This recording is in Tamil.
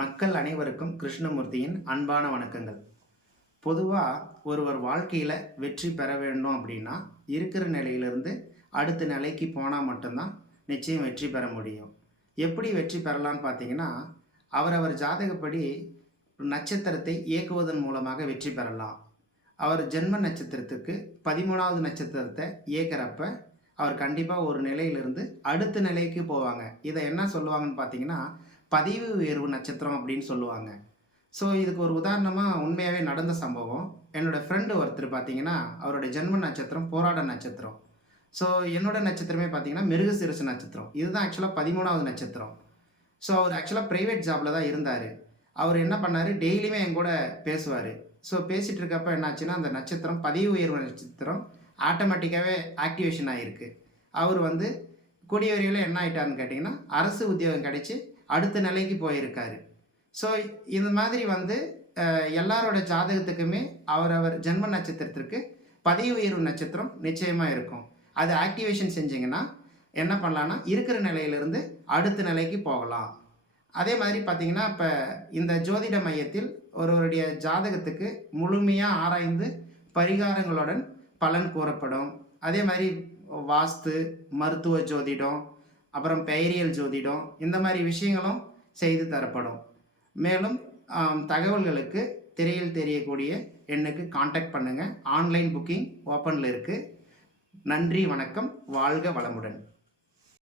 மக்கள் அனைவருக்கும் கிருஷ்ணமூர்த்தியின் அன்பான வணக்கங்கள். பொதுவாக ஒருவர் வாழ்க்கையில் வெற்றி பெற வேண்டும் அப்படின்னா இருக்கிற நிலையிலிருந்து அடுத்த நிலைக்கு போனால் மட்டும்தான் நிச்சயம் வெற்றி பெற முடியும். எப்படி வெற்றி பெறலான்னு பார்த்தீங்கன்னா, அவரவர் ஜாதகப்படி நட்சத்திரத்தை இயக்குவதன் மூலமாக வெற்றி பெறலாம். அவர் ஜென்ம நட்சத்திரத்துக்கு 13வது நட்சத்திரத்தை இயக்கிறப்ப அவர் கண்டிப்பாக ஒரு நிலையிலிருந்து அடுத்த நிலைக்கு போவாங்க. இதை என்ன சொல்லுவாங்கன்னு பார்த்தீங்கன்னா, பதிவு உயர்வு நட்சத்திரம் அப்படின்னு சொல்லுவாங்க. ஸோ இதுக்கு ஒரு உதாரணமாக உண்மையாகவே நடந்த சம்பவம். என்னோடய ஃப்ரெண்டு ஒருத்தர் பார்த்தீங்கன்னா, அவருடைய ஜென்ம நட்சத்திரம் போராட நட்சத்திரம். ஸோ என்னோட நட்சத்திரமே பார்த்தீங்கன்னா மிருகசீரிஷ நட்சத்திரம். இதுதான் ஆக்சுவலாக 13வது நட்சத்திரம். ஸோ அவர் ஆக்சுவலாக ப்ரைவேட் ஜாபில் தான் இருந்தார். அவர் என்ன பண்ணார், டெய்லியுமே என் கூட பேசுவார். ஸோ பேசிகிட்டு இருக்கப்போ என்னாச்சுன்னா, அந்த நட்சத்திரம் பதிவு உயர்வு நட்சத்திரம் ஆட்டோமேட்டிக்காகவே ஆக்டிவேஷன் ஆகிருக்கு. அவர் வந்து கூடிய விரைவில் என்ன ஆகிட்டாருன்னு கேட்டிங்கன்னா, அரசு உத்தியோகம் கிடைச்சி அடுத்த நிலைக்கு போயிருக்காரு. ஸோ இந்த மாதிரி வந்து எல்லாரோட ஜாதகத்துக்குமே அவரவர் ஜென்ம நட்சத்திரத்திற்கு பதிவு உயர்வு நட்சத்திரம் நிச்சயமாக இருக்கும். அது ஆக்டிவேஷன் செஞ்சிங்கன்னா என்ன பண்ணலான்னா, இருக்கிற நிலையிலிருந்து அடுத்த நிலைக்கு போகலாம். அதே மாதிரி பார்த்திங்கன்னா, இப்போ இந்த ஜோதிட மையத்தில் ஒருவருடைய ஜாதகத்துக்கு முழுமையாக ஆராய்ந்து பரிகாரங்களுடன் பலன் கூறப்படும். அதே மாதிரி வாஸ்து, மருத்துவ ஜோதிடம், அப்புறம் பெயரியல் ஜோதிடம், இந்த மாதிரி விஷயங்களும் செய்து தரப்படும். மேலும் தகவல்களுக்கு திரையில் தெரியக்கூடிய எண்ணுக்கு காண்டாக்ட் பண்ணுங்கள். ஆன்லைன் புக்கிங் ஓப்பனில் இருக்குது. நன்றி, வணக்கம், வாழ்க வளமுடன்.